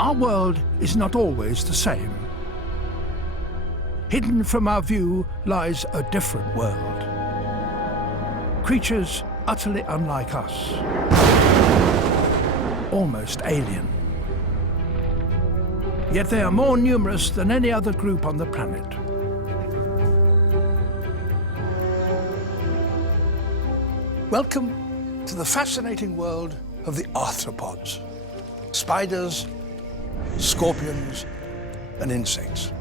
Our world is not always the same. Hidden from our view lies a different world. Creatures utterly unlike us. Almost alien. Yet they are more numerous than any other group on the planet. Welcome to the fascinating world of the arthropods. Spiders, scorpions, and insects.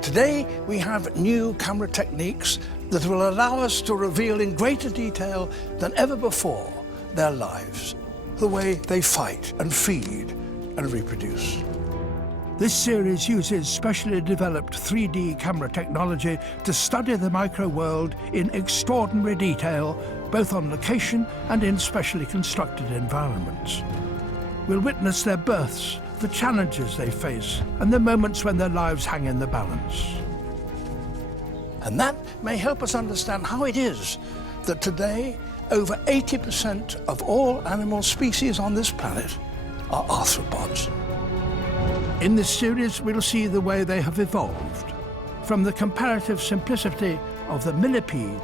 Today, we have new camera techniques that will allow us to reveal in greater detail than ever before their lives, the way they fight and feed and reproduce. This series uses specially developed 3D camera technology to study the micro-world in extraordinary detail, both on location and in specially constructed environments. We'll witness their births, the challenges they face, and the moments when their lives hang in the balance. And that may help us understand how it is that today, over 80% of all animal species on this planet are arthropods. In this series, we'll see the way they have evolved, from the comparative simplicity of the millipede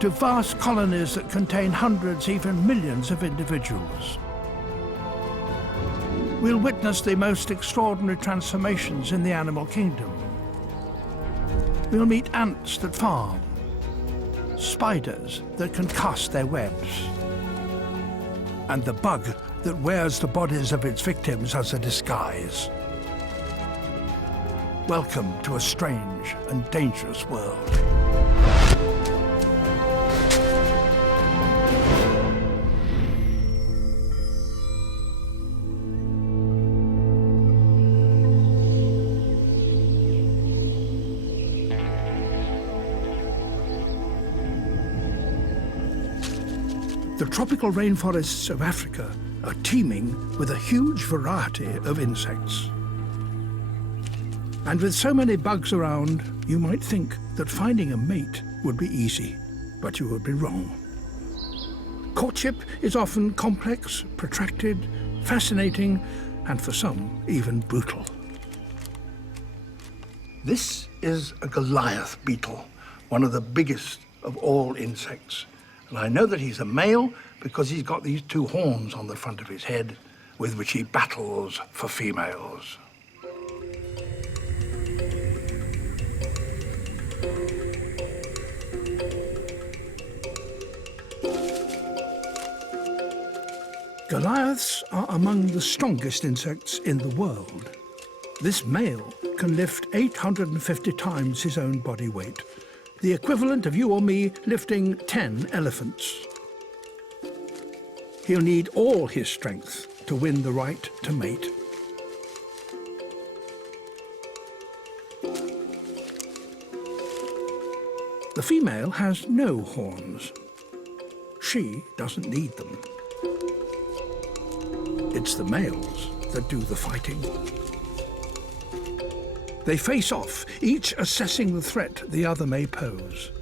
to vast colonies that contain hundreds, even millions of individuals. We'll witness the most extraordinary transformations in the animal kingdom. We'll meet ants that farm, spiders that can cast their webs, and the bug that wears the bodies of its victims as a disguise. Welcome to a strange and dangerous world. The tropical rainforests of Africa are teeming with a huge variety of insects. And with so many bugs around, you might think that finding a mate would be easy, but you would be wrong. Courtship is often complex, protracted, fascinating, and for some, even brutal. This is a Goliath beetle, one of the biggest of all insects. And I know that he's a male because he's got these two horns on the front of his head with which he battles for females. Goliaths are among the strongest insects in the world. This male can lift 850 times his own body weight, the equivalent of you or me lifting 10 elephants. He'll need all his strength to win the right to mate. The female has no horns. She doesn't need them. It's the males that do the fighting. They face off, each assessing the threat the other may pose.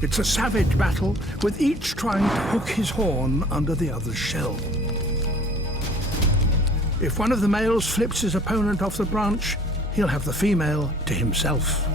It's a savage battle, with each trying to hook his horn under the other's shell. If one of the males flips his opponent off the branch, he'll have the female to himself.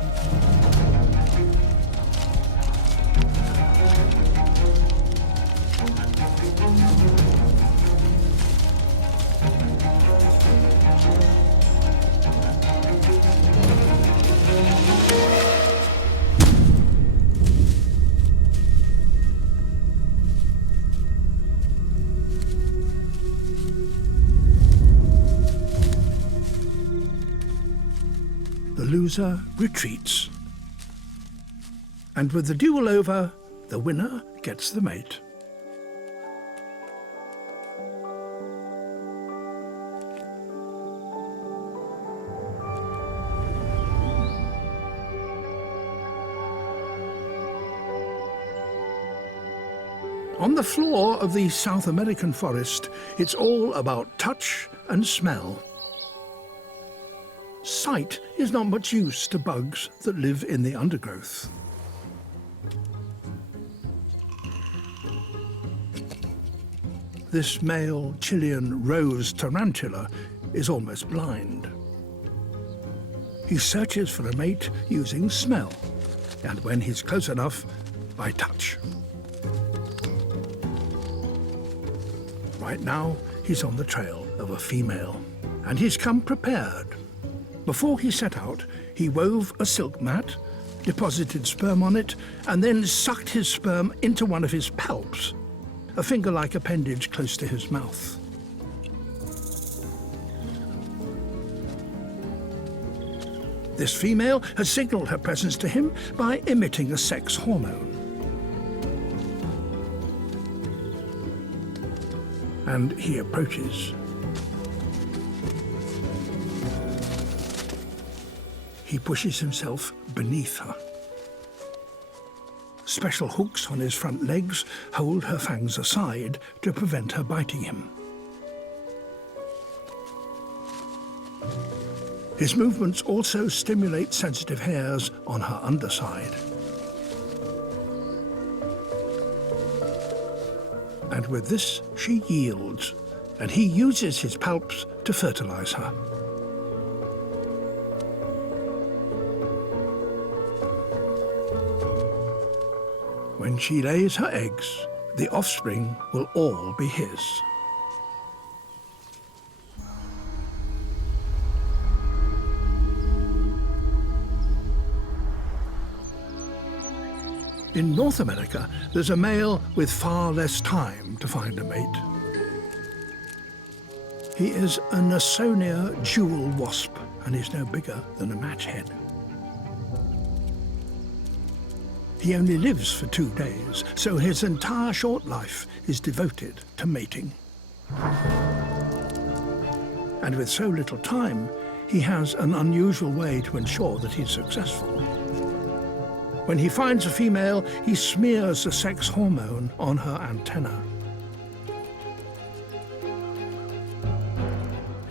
The loser retreats. And with the duel over, the winner gets the mate. On the floor of the South American forest, it's all about touch and smell. Sight is not much use to bugs that live in the undergrowth. this male Chilean rose tarantula is almost blind. He searches for a mate using smell, and when he's close enough, by touch. Right now, he's on the trail of a female, and he's come prepared. Before he set out, he wove a silk mat, deposited sperm on it, and then sucked his sperm into one of his palps, a finger-like appendage close to his mouth. This female has signaled her presence to him by emitting a sex hormone. And he approaches. He pushes himself beneath her. Special hooks on his front legs hold her fangs aside to prevent her biting him. His movements also stimulate sensitive hairs on her underside. And with this, she yields, and he uses his palps to fertilize her. When she lays her eggs, the offspring will all be his. In North America, there's a male with far less time to find a mate. He is a Nasonia jewel wasp, and is no bigger than a match head. He only lives for 2 days, so his entire short life is devoted to mating. And with so little time, he has an unusual way to ensure that he's successful. When he finds a female, he smears the sex hormone on her antenna.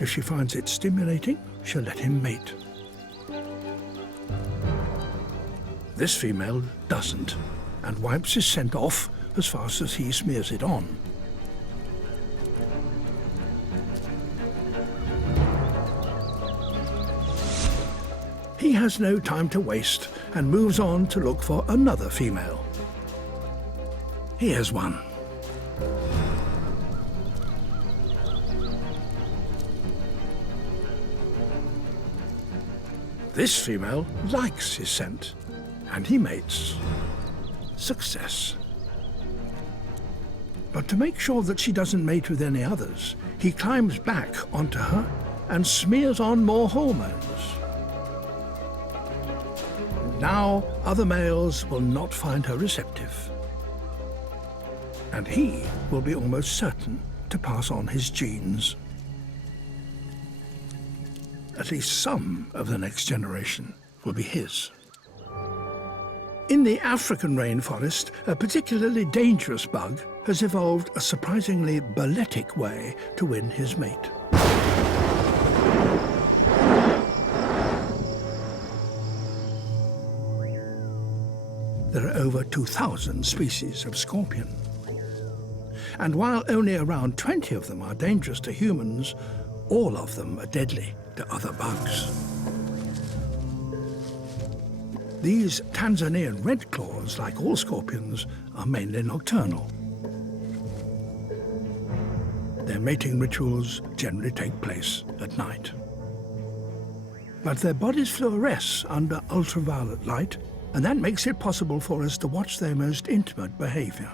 If she finds it stimulating, she'll let him mate. This female doesn't, and wipes his scent off as fast as he smears it on. He has no time to waste and moves on to look for another female. Here's one. This female likes his scent, and he mates. Success. But to make sure that she doesn't mate with any others, he climbs back onto her and smears on more hormones. Now, other males will not find her receptive. And he will be almost certain to pass on his genes. At least some of the next generation will be his. In the African rainforest, a particularly dangerous bug has evolved a surprisingly balletic way to win his mate. There are over 2,000 species of scorpion. And while only around 20 of them are dangerous to humans, all of them are deadly to other bugs. These Tanzanian red claws, like all scorpions, are mainly nocturnal. Their mating rituals generally take place at night. But their bodies fluoresce under ultraviolet light, and that makes it possible for us to watch their most intimate behavior.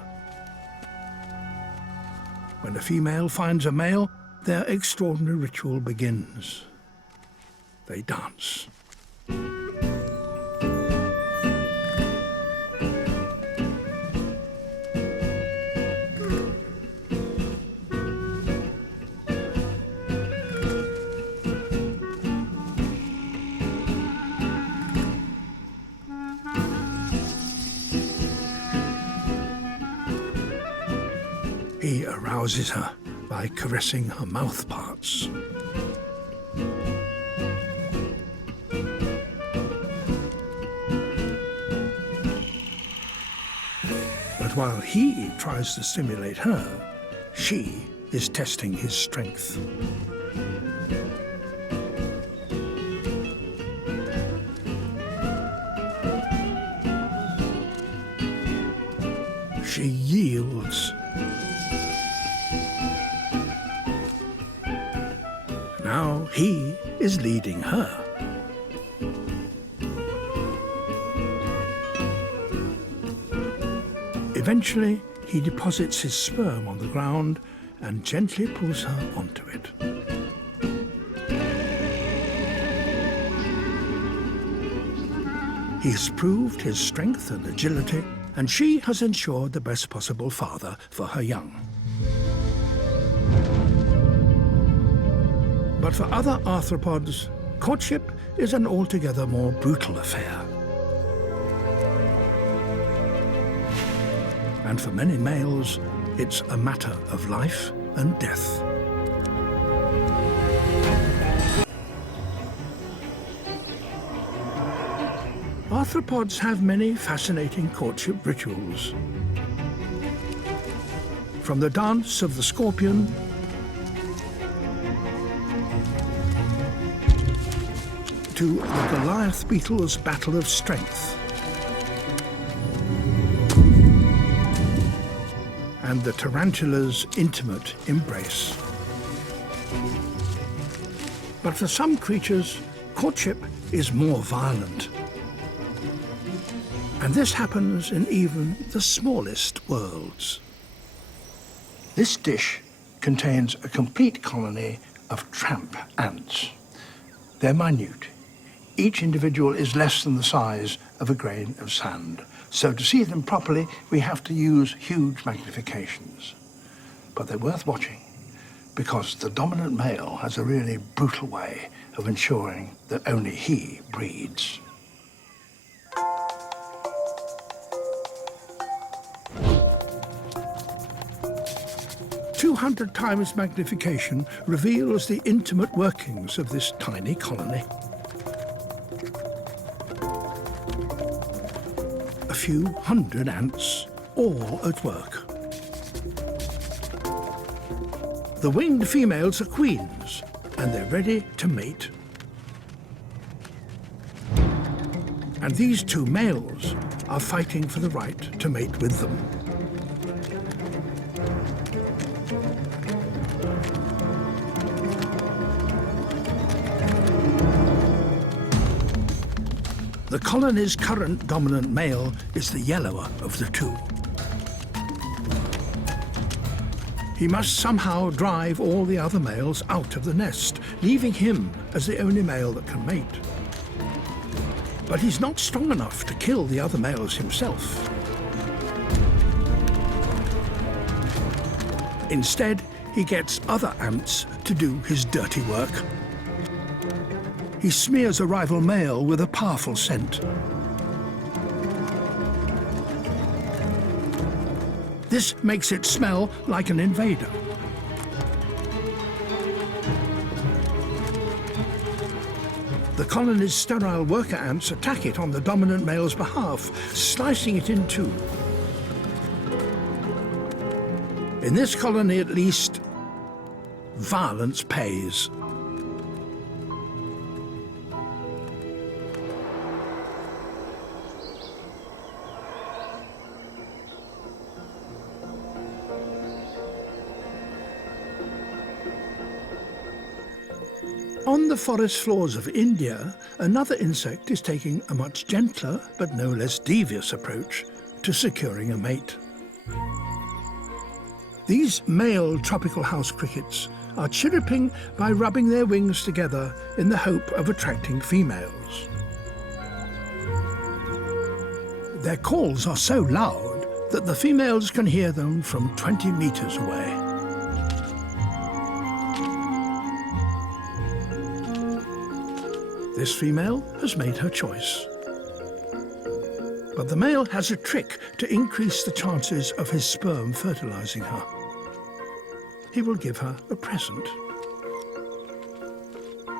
When a female finds a male, their extraordinary ritual begins. They dance. He arouses her by caressing her mouth parts. But while he tries to stimulate her, she is testing his strength. She yields. Now he is leading her. Eventually, he deposits his sperm on the ground and gently pulls her onto it. He has proved his strength and agility, and she has ensured the best possible father for her young. But for other arthropods, courtship is an altogether more brutal affair. And for many males, it's a matter of life and death. Arthropods have many fascinating courtship rituals. From the dance of the scorpion to the Goliath beetle's battle of strength, and the tarantula's intimate embrace. But for some creatures, courtship is more violent. And this happens in even the smallest worlds. This dish contains a complete colony of tramp ants. They're minute. Each individual is less than the size of a grain of sand. So to see them properly, we have to use huge magnifications. But they're worth watching because the dominant male has a really brutal way of ensuring that only he breeds. 200 times magnification reveals the intimate workings of this tiny colony. A few hundred ants, all at work. The winged females are queens, and they're ready to mate. And these two males are fighting for the right to mate with them. The colony's current dominant male is the yellower of the two. He must somehow drive all the other males out of the nest, leaving him as the only male that can mate. But he's not strong enough to kill the other males himself. Instead, he gets other ants to do his dirty work. He smears a rival male with a powerful scent. This makes it smell like an invader. The colony's sterile worker ants attack it on the dominant male's behalf, slicing it in two. In this colony, at least, violence pays. On the forest floors of India, another insect is taking a much gentler but no less devious approach to securing a mate. These male tropical house crickets are chirruping by rubbing their wings together in the hope of attracting females. Their calls are so loud that the females can hear them from 20 meters away. This female has made her choice. But the male has a trick to increase the chances of his sperm fertilizing her. He will give her a present.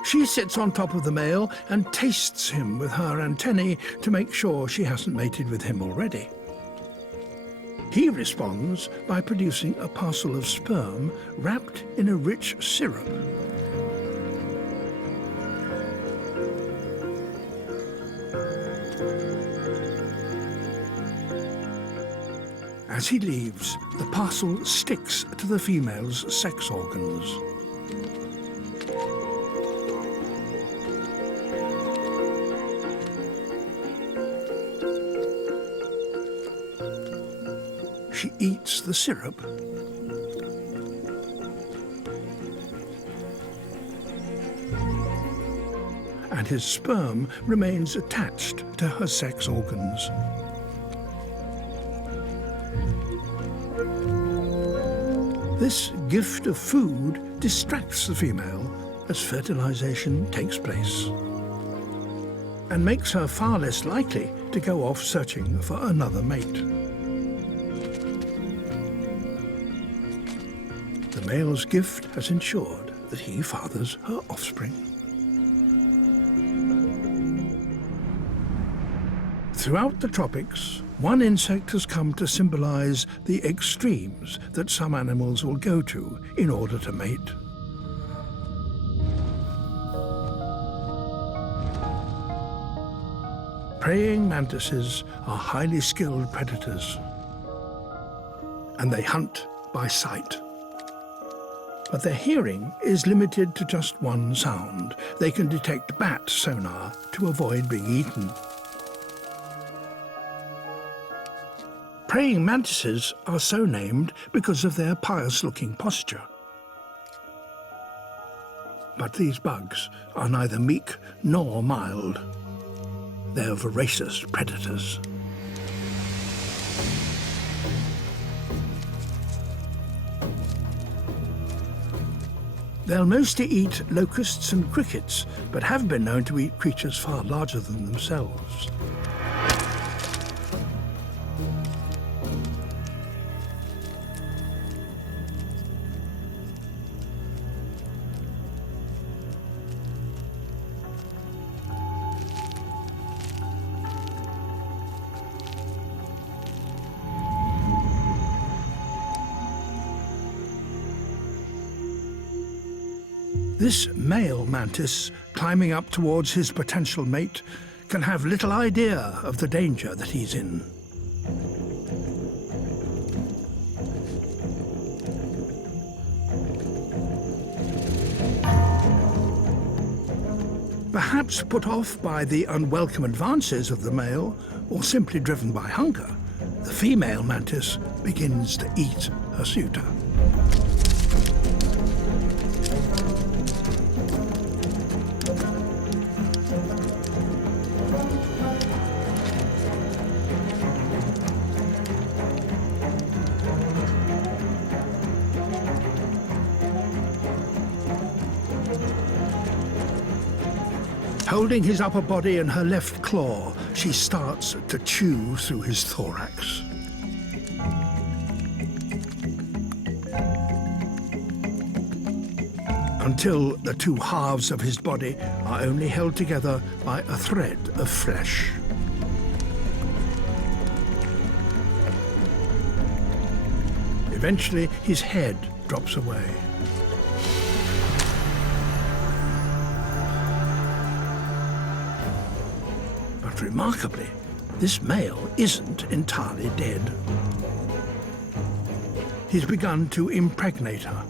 She sits on top of the male and tastes him with her antennae to make sure she hasn't mated with him already. He responds by producing a parcel of sperm wrapped in a rich syrup. As he leaves, the parcel sticks to the female's sex organs. She eats the syrup and his sperm remains attached to her sex organs. This gift of food distracts the female as fertilization takes place and makes her far less likely to go off searching for another mate. The male's gift has ensured that he fathers her offspring. Throughout the tropics, one insect has come to symbolize the extremes that some animals will go to in order to mate. Praying mantises are highly skilled predators, and they hunt by sight. But their hearing is limited to just one sound. They can detect bat sonar to avoid being eaten. Praying mantises are so named because of their pious-looking posture. But these bugs are neither meek nor mild. They're voracious predators. They'll mostly eat locusts and crickets, but have been known to eat creatures far larger than themselves. This male mantis, climbing up towards his potential mate, can have little idea of the danger that he's in. Perhaps put off by the unwelcome advances of the male, or simply driven by hunger, the female mantis begins to eat her suitor. Holding his upper body in her left claw, she starts to chew through his thorax. Until the two halves of his body are only held together by a thread of flesh. Eventually, his head drops away. But remarkably, this male isn't entirely dead. He's begun to impregnate her.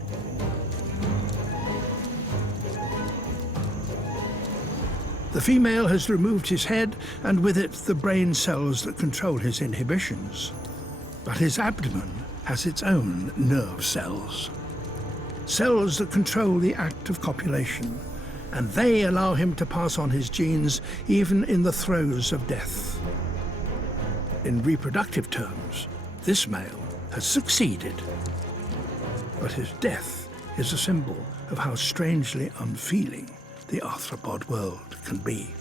The female has removed his head, and with it the brain cells that control his inhibitions. But his abdomen has its own nerve cells. Cells that control the act of copulation, and they allow him to pass on his genes even in the throes of death. In reproductive terms, this male has succeeded. But his death is a symbol of how strangely unfeeling the arthropod world can be.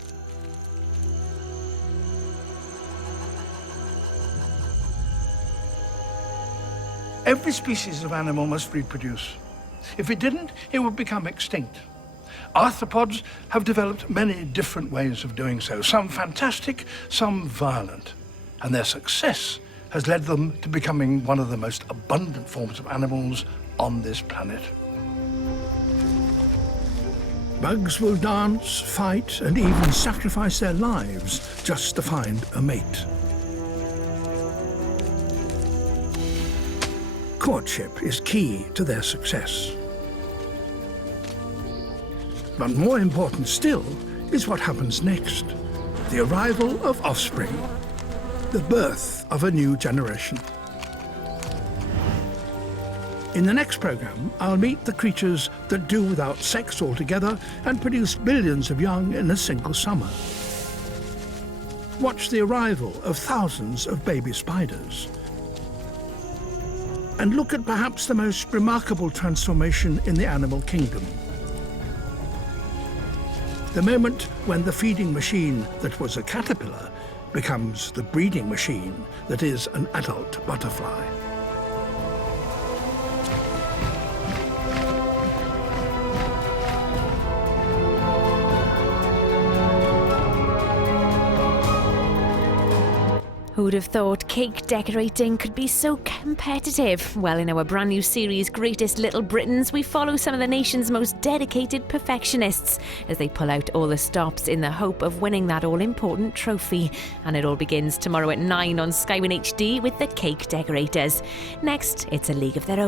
Every species of animal must reproduce. If it didn't, it would become extinct. Arthropods have developed many different ways of doing so, some fantastic, some violent, and their success has led them to becoming one of the most abundant forms of animals on this planet. Bugs will dance, fight, and even sacrifice their lives just to find a mate. Courtship is key to their success. But more important still is what happens next. The arrival of offspring, the birth of a new generation. In the next programme, I'll meet the creatures that do without sex altogether and produce billions of young in a single summer. Watch the arrival of thousands of baby spiders. And look at perhaps the most remarkable transformation in the animal kingdom. The moment when the feeding machine that was a caterpillar becomes the breeding machine that is an adult butterfly. Who'd have thought cake decorating could be so competitive? Well, in our brand new series, Greatest Little Britons, we follow some of the nation's most dedicated perfectionists as they pull out all the stops in the hope of winning that all-important trophy. And it all begins tomorrow at 9 on Sky 1 HD with the Cake Decorators. Next, it's A League of Their Own.